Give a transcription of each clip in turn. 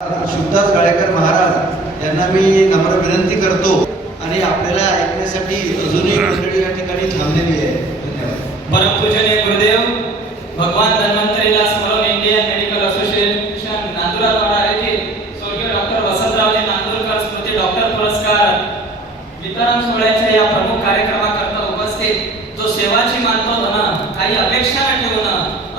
शुद्धदास गाळेकर महाराज यांना मी नम्र विनंती करतो आणि आपल्याला ऐकण्यासाठी अजूनही मंडळी या ठिकाणी थांबलेली आहे. धन्यवाद. परमपूजनीय गुरुदेव भगवान धन्वंतरीला स्मरण इंडियन मेडिकल असोसिएशन नांदुराद्वारा आयोजित स्वर्गीय डॉक्टर वसंतरावजी नांदुरकर स्मृती डॉक्टर पुरस्कार वितरण सोहळ्याच्या या प्रमुख कार्यक्रमाकरता उपस्थित जो सेवाची मानतो धन काही अपेक्षा न ठेवून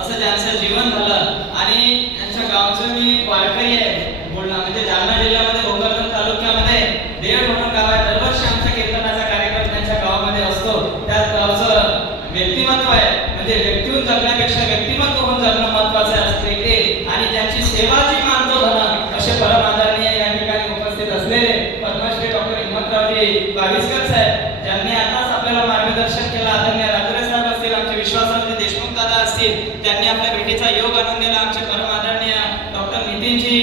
असं ज्यांचं जीवन झालं आणि त्यांच्या गावचं मी वारकरी आहे बोलणं म्हणजे जालना जिल्ह्यामध्ये भोकरदन तालुक्यामध्ये देव म्हणून गाव आहे. दरवर्षी आमच्या कीर्तनाचा कार्यक्रम त्यांच्या गावामध्ये असतो. त्याच गावचं व्यक्तिमत्व आहे म्हणजे व्यक्तीहून जगण्यापेक्षा व्यक्तिमत्व होऊन जगणं महत्त्वाचं असते ते आणि ज्यांची सेवा जी मानतो धन असे परम आदरणीय या ठिकाणी उपस्थित असलेले पद्मश्री डॉक्टर हिम्मतरावजी बाविस्कर साहेब ज्यांनी आताच आपल्याला मार्गदर्शन केलं. आदरणीय राजुरे साहेब असतील, आमचे विश्वासामध्ये देशमुख दादा असतील, त्यांनी आपल्या भेटीचा योग आणून दिला. आमचे परम आदरणीय डॉक्टर नितीनजी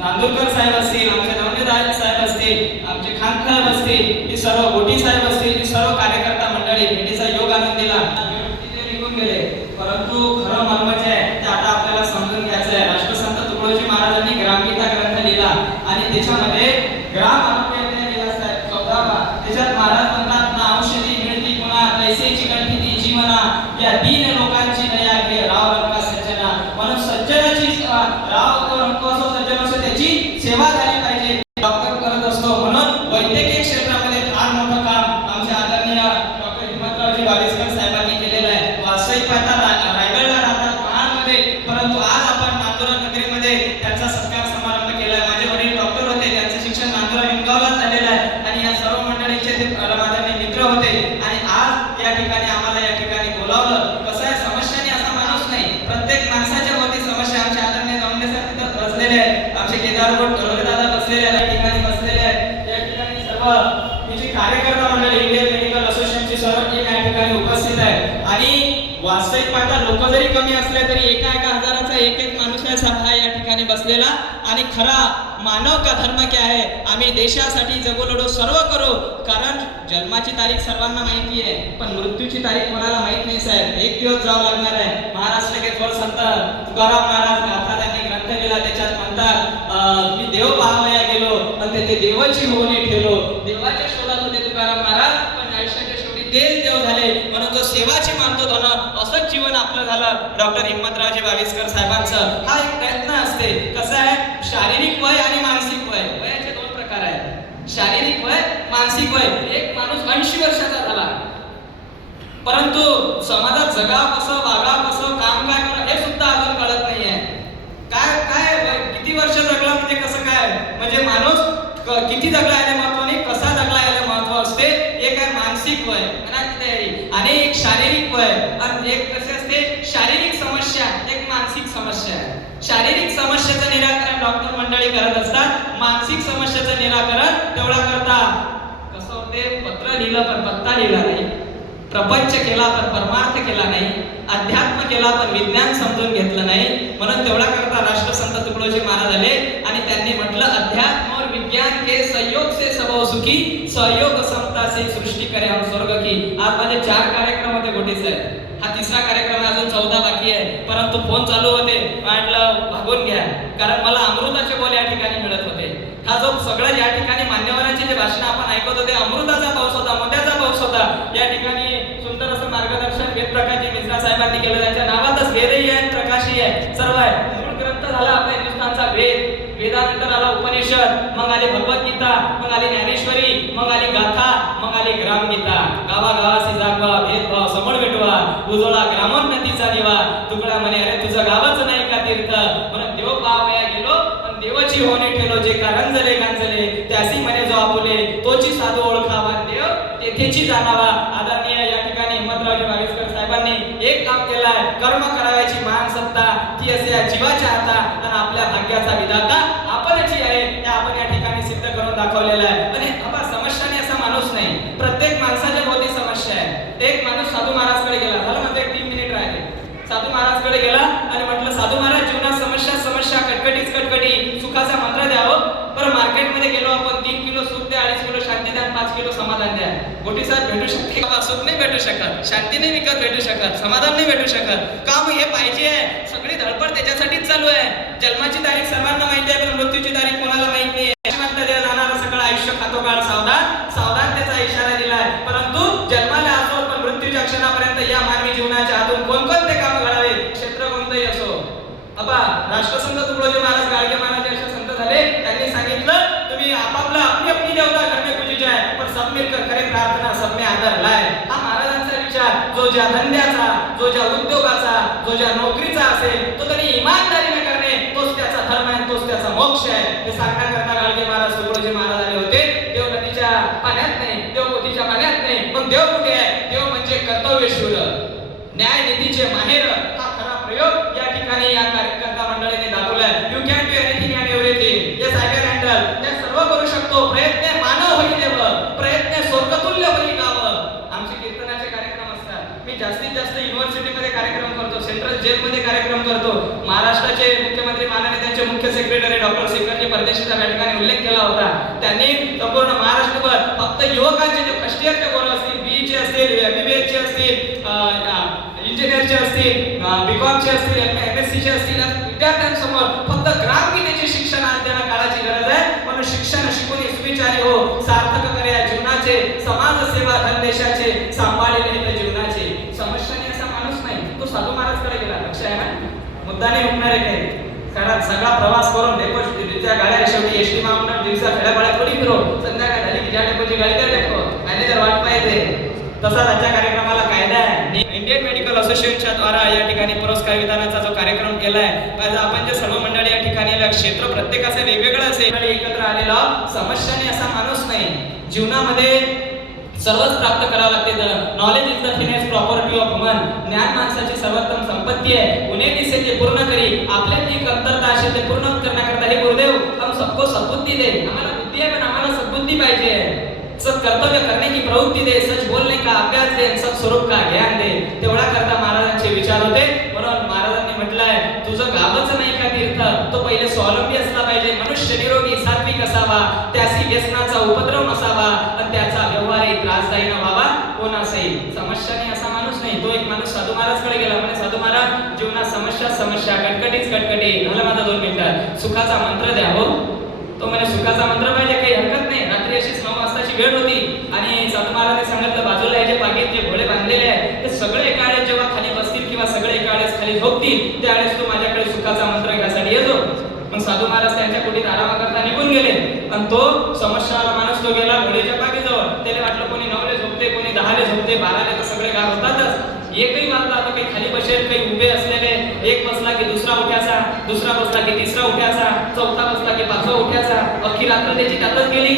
नांदुरकर साहेब असतील, आमचे नवनीत साहेब असतील, आमचे खान साहेब असतील, ही सर्व गोटी साहेब असतील, ही सर्व कार्यकर्ता मंडळी भेटीचा योग आणून दिला. निघून गेले परंतु खरं मर्म जे आहे ते आता आपल्याला समजून घ्यायचं आहे. राष्ट्रसंत तुकडोजी महाराजांनी ग्रामगीता ग्रंथ लिहिला आणि त्याच्यामध्ये ग्राम अनुज्ञा दिला साहेब 14 त्याच्यात महाराज म्हणतात ना औषधी मिळती पुन्हा पैसेची गंठी ती जीवना या दीन लोकांची दया घे राव रंका सज्जना म्हणून सज्जनाची राव रंक असो सज्जन असो त्याची सेवा झाली पाहिजे. डॉक्टर करत असतो म्हणून वैद्यकीय क्षेत्रामध्ये फार मोठं काम आमच्या आदरणीय डॉक्टर हिम्मतरावजी बाविस्कर साहेबांनी केलेलं आहे. वास्तविक पाहता रायगडला राहतात महाडमध्ये परंतु आज आपण नांदुरा नगरीमध्ये त्यांचा सत्कार समारंभ केला आहे. माझे वडील डॉक्टर होते, त्यांचं शिक्षण नांदुरा हिंगावलाच झालेलं आहे आणि या सर्व मंडळींचे ते परमादरणीय मित्र होते आणि आज या ठिकाणी आम्हाला या ठिकाणी बोलावलं. कसं आहे समस्याने असा माणूस नाही, प्रत्येक माणसाच्या होती समस्या. आमच्या आदरणीय नवनीत साहेब तिथं बसलेले आहेत, आमचे केदार गोट करोडे दादा बसलेले आहेत, या ठिकाणी बसलेले आहेत. या ठिकाणी सर्व जी कार्यकर्ता मंडळी इंडियन मेडिकल असोसिएशनची सर्व टीम या ठिकाणी उपस्थित आहे आणि वास्तविक पाहता लोक जरी कमी असले तरी एका हजाराचा एक माणूस आहे या ठिकाणी बसलेला आणि खरा मानव का धर्म क्या है आम्ही देशासाठी जगू लढू सर्व करू. कारण जन्माची तारीख सर्वांना माहिती आहे पण मृत्यूची तारीख कोणाला माहित नाही साहेब. एक दिवस जावं लागणार आहे. महाराष्ट्र के थोर संत तुकाराम महाराज गाथा त्यांनी ग्रंथ लिहिला, त्याच्यात म्हणतात मी देव पाहावया गेलो पण ते देवाची होऊन ठेवलो. देवाच्या शोधात होते तुकाराम महाराज पण आयुष्याच्या शेवटी तेच देव झाले. म्हणून जो सेवाची मानतो धन असंच जीवन आपलं झालं. डॉक्टर हिम्मतरावजी बाविस्कर साहेबांचं हा एक प्रयत्न असते. कसं आहे शारीरिक वय आणि मानसिक वय, वयाचे दोन प्रकार आहेत. शारीरिक वय मानसिक वय. एक माणूस 80 वर्षाचा झाला परंतु समाजात जगाव कसं वागाव कसं काम काय करा हे सुद्धा अजून कळत नाहीये. काय काय किती वर्ष जगला म्हणजे कसं काय म्हणजे माणूस किती जगला याला महत्व नाही, कसा जगला याला महत्व असते. एक आहे मानसिक वय आणि एक शारीरिक वय आणि एक कसे असते शारीरिक समस्या एक मानसिक समस्या. शारीरिक समस्येचं निराकरण डॉक्टर मंडळी करत असतात, मानसिक समस्येचं निराकरण तेवढा करता कसं होते पत्र लिहिलं पण पत्ता लिहिला नाही, प्रपंच केला पण परमार्थ केला नाही, अध्यात्म केला पण विज्ञान समजून घेतलं नाही. म्हणून तेवढा करता राष्ट्रसंत तुकडोजी महाराज आले आणि त्यांनी म्हटलं अध्यात्म और विज्ञान के सहयोग से सब सुखी सहयोग समता से सृष्टि करे हम स्वर्ग की. आज माझे 4 कार्यक्रम होते गोटीचे, हा तिसरा कार्यक्रम अजून 14 बाकी आहे परंतु फोन चालू होते म्हटलं भागून घ्या कारण मला अमृताचे बोल या ठिकाणी मिळत होते. हा जो सगळं या ठिकाणी मान्यवरांचे जे भाषण आपण ऐकत होते अमृताचा पाऊस होता, मोत्याचा पाऊस होता. या ठिकाणी सुंदर असं मार्गदर्शन वेद प्रकाशजी मिश्रा साहेबांनी केलं. त्यांच्या नावातच वेदही आहे प्रकाशही आहे सर्व आहे. मूळ ग्रंथ झाला आपल्या हिंदुस्थानचा वेद, वेदानंतर आला उपनिषद, मग आली भगवद्गीता, मग आली ज्ञानेश्वरी, मग आली गाथा, मग आली ग्रामगीता. गावागावासी जागवा भेदभाव समोर मिटवा उजळा ग्रामोन्नतीचा दिवा तुकडा म्हणे अरे तुझं गावच नाही का तीर्थ. म्हणून देव पाहावया गेलो पण देवाची होणे ठेलो जे का रंजले गांजले त्यासी म्हणे जो आपुले तोची साधू ओळखावा देव तेथेची जाणावा. आदरणीय या ठिकाणी हिम्मतरावजी बाविस्कर साहेबांनी एक काम केलं आहे, कर्म करावयाची मान सत्ता ती असे या जीवाच्या हातात आणि आपल्या भाग्याचा विधाता आपणची आहे हे आपण या ठिकाणी सिद्ध करून दाखवलेलं आहे. आणि बाबा समस्याने असा माणूस नाही, प्रत्येक माणसाच्या भोवती समस्या आहे. एक माणूस साधू महाराजकडे गेला, झालं म्हणते 3 मिनिट राहिले. साधू महाराजकडे गेला आणि म्हटलं साधू महाराज जीवनात समस्या कटकटीच कटकटी सुखाचा मंत्र द्यावं. बरं मार्केटमध्ये गेलो आपण 3 किलो सूप द्या, 2.5 किलो शांती द्या, 5 किलो समाधान द्या. गोटी साहेब भेटू शकते का? सुख नाही भेटू शकत, शांती नाही विकत भेटू शकत, समाधान नाही भेटू शकत. का मग हे पाहिजे आहे सगळी धडपड त्याच्यासाठीच चालू आहे. जन्माची तारीख सर्वांना माहिती आहे, पण मृत्यूची तारीख कोणाला माहित नाही. जाणारा सगळं आयुष्य खातो काळ सावधान सावधान त्याचा इशारा दिलाय. परंतु जन्माला असो पण मृत्यूच्या क्षणापर्यंत या मानवी जीवनाच्या हातून कोणकोणते काम घडावे, क्षेत्र कोणतंही असो. अबा राष्ट्रसंत तुकडोजी महाराज गाडगे महाराज असे संत झाले, त्यांनी सांगितलं तुम्ही आपापला आपली आपली देवता घर में पूजी जाए पर सब मिलकर करे प्रार्थना सब में आदर लाए. हा महाराजांचा विचार जो ज्या धंद्याचा, जो ज्या उद्योगाचा, जो ज्या नोकरीचा असेल तो तरी इमानदारीने करणे, तोच त्याचा धर्म आहे, तोच त्याचा मोक्ष आहे. हे सांगण्याकरता गाडगे महाराज तुकडोजी महाराज आले होते. देव नदीच्या पाण्यात नाही, देव मोतीच्या पाण्यात नाही, पण देव कुठे आहे? देव म्हणजे कर्तव्यशूर, न्याय नीतीचे माहेर. हा खरा प्रयोग या ठिकाणी या कार्यकर्ता मंडळीने दाखवलाय. You can do anything and everything. Yes I can handle. हे सर्व करू शकतो. प्रयत्न मानव होई देव, प्रयत्न स्वर्गतुल्य होई गाव. आमचे कीर्तनाचे कार्यक्रम असतात. मी जास्तीत जास्त युनिव्हर्सिटीमध्ये कार्यक्रम करतो, सेंट्रल जेलमध्ये कार्यक्रम करतो. महाराष्ट्राचे मुख्यमंत्री माननीय त्यांचे मुख्य सेक्रेटरी डॉक्टर शेखरजी परदेशीचा त्या ठिकाणी उल्लेख केला होता. त्यांनी संपूर्ण महाराष्ट्रभर फक्त युवकांचे जे फर्स्ट इयरचे पोरं असतील, बीईचे असतील, एमबीबीएसचे असतील, इंजिनियरचे असतील, बीकॉमचे असतील, एमएससीचे असतील, विद्यार्थ्यांसमोर फक्त ग्रामगीतेचे शिक्षण आज त्यांना काळाची गरज आहे. म्हणून शिक्षण शिकून सुविचारी हो, सार्थक करे जीवनाचे, समाजसेवा धन देशाचे, सांभाळले हित जीवनाचे. समस्याने असा माणूस नाही, तो साधू महाराजकडे गेला. लक्ष आहे ना, मुद्दाने उठणारे काही. कारण सगळा प्रवास करून डेपोच्या गाड्या शेवटी एसटी महामंडळ दिवसा खेड्यापाड्यात थोडी फिरो, संध्याकाळ झाली की ज्या डेपोची गाडी त्या डेपो मॅनेजर वाट पाहिजे. तसा त्याच्या कार्यक्रमाला कायदा आहे. इंडियन मेडिकल असोसिएशनच्या द्वारा या ठिकाणी पुरस्कार विधानाचा जो कार्यक्रम केलाय, आपण जे सर्व मंडळी या ठिकाणी क्षेत्र प्रत्येकाचे वेगवेगळं असेल, एकत्र आलेला समस्याने असा माणूस नाही. जीवनामध्ये सर्वच प्राप्त करावं लागते. Knowledge is the finest property of human. ज्ञान माणसाची सर्वोत्तम संपत्ती आहे. उन्हें दिसे ते पूर्ण करी. आपल्यात जी कमतरता असेल ते पूर्ण करण्याकरता हे गुरुदेव हम सबको सद्बुद्धी दे. आम्हाला बुद्धी आहे पण आम्हाला सद्बुद्धी पाहिजे. सत कर्तव्य करने की प्रवृत्ती दे, सच बोलने का अभ्यास दे, सत स्वरूप का ज्ञान दे. तेवढा करता महाराजांचे विचार होते. म्हणून महाराजांनी म्हटलंय तुझं गावच नाही का तीर्थ, तो पहिले स्वावलंबी असला पाहिजे. मनुष्य निरोगी सात्विक असावा, त्यासी व्यसनाचा उपद्रव नसावा आणि त्याचा व्यवहारही त्रासदायी न व्हावा कोणासही. समस्याने असा माणूस नाही. तो एक माणूस साधू महाराजकडे गेला. म्हणजे साधू महाराज जीवनात समस्या कटकटीच कटकटी. झालं माझा 2 मिनिटात. सुखाचा मंत्र द्या हो. तो म्हणे सुखाचा मंत्र पाहिजे, काही हरकत नाही. रात्री अशीच 9 वाजताची वेळ होती आणि साधू महाराजांनी सांगितलं बाजूला हे जे पाकीट जे घोडे बांधलेले आहेत ते सगळे एका वेळेस जेव्हा खाली बसतील किंवा सगळे एका वेळेस खाली झोपतील त्यावेळेस तू माझ्याकडे सुखाचा मंत्र घ्यायसाठी येतो. मग साधू महाराज त्यांच्या कुठे आरामाकरता निघून गेले आणि तो समस्यावाला माणूस तो गेला घोड्याच्या पाठीजवळ. त्याला वाटलं कोणी 9ले झोपते, कोणी 10ले झोपते, 12ले तर सगळे गाव होतातच. एकही वाजला तर काही खाली बसेल, काही उभे असलेले. एक बसला की दुसरा उठायचा, दुसरा बसला की तिसरा उठायचा, चौथा बसला की 5वा उठायचा. अख्खी रात्र त्याची त्यातच गेली.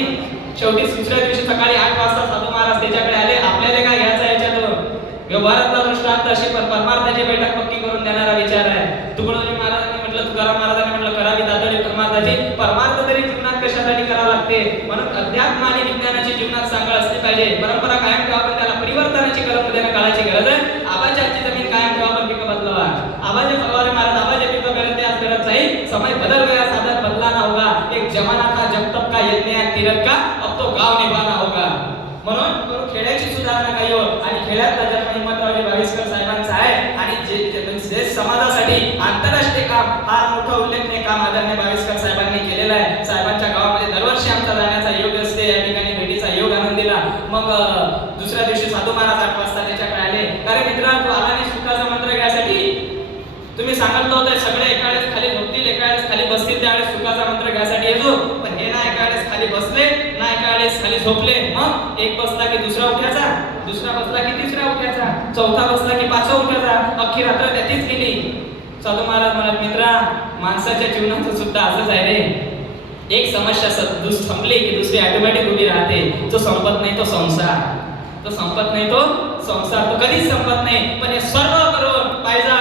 शेवटी दुसऱ्या दिवशी सकाळी 8 वाजता साधू महाराज त्याच्याकडे आले. आपल्याला काय घ्यायचं याच्यात? व्यवहारातला दृष्टांत अशी पण परमार्थाची बैठक पक्की करून देणारा विचार आहे. तुकडोजी महाराजांनी म्हटलं, तुकाराम महाराजांनी म्हटलं करावी दादडी परमार्थाची. परमार्थ तरी जीवनात कशासाठी करावं लागते? म्हणून अध्यात्म आणि विज्ञानाची जीवनात सांगड असली पाहिजे. परंपरा कायम ठेवा पण त्याला परिवर्तनाची कलम देणं काळाची गरज आहे. आबाची आजची जमीन कायम ठेवा पण पिकं बदलवा. आबाचे फगवारे महाराज आबाचे पिकं करत ते आज करत जाईल. समय बदल गया साधन बदलाना होगा. एक जमाना था जब तक का यज्ञ तीरथ का, अब तो गाव निभाना होगा. म्हणून खेड्याची सुधारणा काही हो. आणि खेड्यातला जन्म हिम्मतरावजी भाविस्कर साहेबांचा आहे. आणि जे समाजासाठी आंतरराष्ट्रीय काम फार मोठं उल्लेखनीय काम आदरणीय भाविस्कर साहेबांनी केलेलं आहे. साहेबांच्या गावामध्ये दरवर्षी आमचा जाण्याचा योग असते. या ठिकाणी भेटीचा योग आणून दिला. मग दुसऱ्या दिवशी साधू महाराज 8 वाजता त्याच्याकडे आले. अरे मित्रा तू आला नाही सुखाचा मंत्र घ्यायसाठी? तुम्ही सांगितलं होतं सगळे एका वेळेस खाली झोपतील, एका वेळेस खाली बसतील, त्यावेळेस सुखाचा मंत्र घ्यायसाठी येतो. पण हे ना एका वेळेस खाली बसले ना एका वेळेस खाली झोपले. मग एक बसला की दुसरा उठायचा, दुसरा बसला की तिसरा उठायचा, चौथा बसला की 5वा उठायचा. अख्खी रात्र त्यातीच गेली. साधू महाराज म्हणत मित्रा माणसाच्या जीवनाचं सुद्धा असंच आहे रे. एक समस्या संपली की दुसरी ऑटोमॅटिक उभी राहते. तो संपत नाही तो संसार, तो संपत नाही तो संसार, तो कधीच संपत नाही. पण हे सर्व करून पाहिजा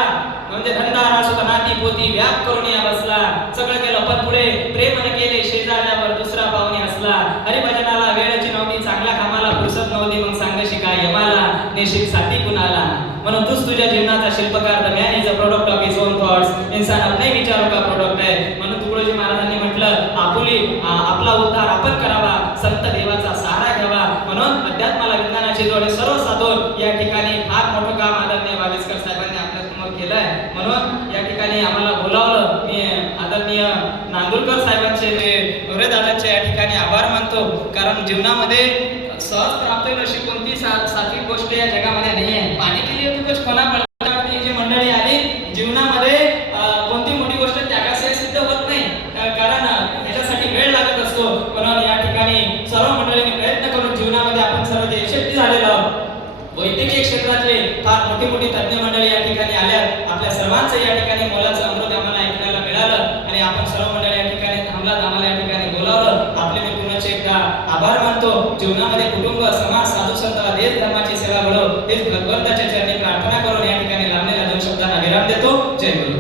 म्हणजे धंदा रासुता नाती पोती व्याप करून या बसला. सगळं केलं पण पुढे प्रेमने केले शेजाऱ्यावर दुसरा पाहुणे असला. हरिभजनाला वेळची नव्हती, चांगल्या कामाला फुरसत नव्हती. मग सांग शिका यमाला नेशिक साथी कुणाला. म्हणून तूच तुझ्या जीवनाचा शिल्पकार. The man is a product of his on thoughts. इंसान अपने विचारों का प्रोडक्ट आहे. म्हणून तुकडोजी महाराजांनी म्हटलं आपला उद्धार आपण करावा, संत देवाचा सहारा घ्यावा. म्हणून अध्यात्माला विज्ञानाची जोड सर्व साधून या ठिकाणी फार मोठं काम आदरणीय भाविस्कर साहेबांनी आपल्या समोर केलंय. म्हणून या ठिकाणी आम्हाला बाबांचे दादांचे या ठिकाणी आभार मानतो, कारण जीवनामध्ये सहज प्राप्त होईल अशी कोणती सात्विक गोष्ट या जगामध्ये नाही आहे. पाणी के लिए तो कुछ खोना पडता, ही जी मंडळी आली जीवनामध्ये कोणती मोठी गोष्ट त्यागाशिवाय सिद्ध होत नाही, कारण याच्यासाठी वेळ लागत असतो. म्हणून या ठिकाणी सर्व मंडळींनी प्रयत्न करून जीवनामध्ये आपण सर्व जे यशस्वी झालेलो आहोत, वैद्यकीय क्षेत्रातले फार मोठी मोठी तज्ञ मंडळी या ठिकाणी आल्या. आपल्या सर्वांचं या ठिकाणी मोलाचं अमृत आम्हाला ऐकायला मिळालं आणि आपण सर्व मंडळी या ठिकाणी थांबलात, आम्हाला या ठिकाणी बोलावलं. आपले मी पुन्हा एकदा आभार मानतो. जीवनामध्ये कुटुंब, समाज, साधू संत, देश धर्माची सेवा घडो हेच भगवंताच्या चरणी प्रार्थना करून या ठिकाणी लांबलेल्या 2 शब्दांना विराम देतो. जय गुरु.